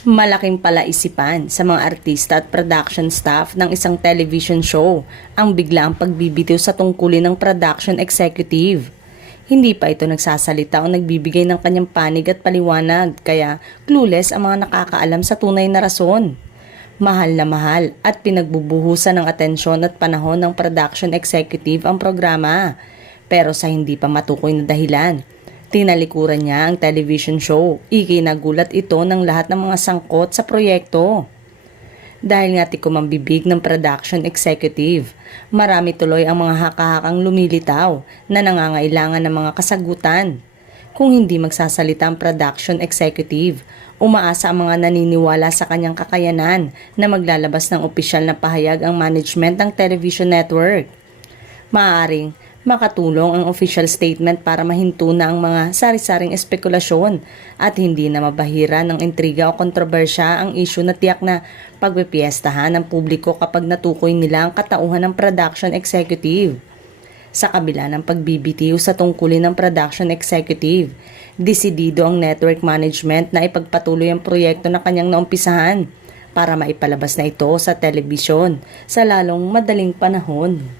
Malaking palaisipan sa mga artista at production staff ng isang television show ang biglaang pagbibitiw sa tungkulin ng production executive. Hindi pa ito nagsasalita o nagbibigay ng kanyang panig at paliwanag, kaya clueless ang mga nakakaalam sa tunay na rason. Mahal na mahal at pinagbubuhusan ng atensyon at panahon ng production executive ang programa. Pero sa hindi pa matukoy na dahilan, tinalikuran niya ang television show. Ikinagulat ito ng lahat ng mga sangkot sa proyekto. Dahil nga tikom ang bibig ng production executive, marami tuloy ang mga haka-hakang lumilitaw na nangangailangan ng mga kasagutan. Kung hindi magsasalita ang production executive, umaasa ang mga naniniwala sa kanyang kakayanan na maglalabas ng opisyal na pahayag ang management ng television network. Maaaring makatulong ang official statement para mahinto na ang mga sari-saring espekulasyon at hindi na mabahira ng intriga o kontrobersya ang issue na tiyak na pagpipiestahan ng publiko kapag natukoy nila ang katauhan ng production executive. Sa kabila ng pagbibitiw sa tungkulin ng production executive, desidido ang network management na ipagpatuloy ang proyekto na kanyang naumpisahan para maipalabas na ito sa telebisyon sa lalong madaling panahon.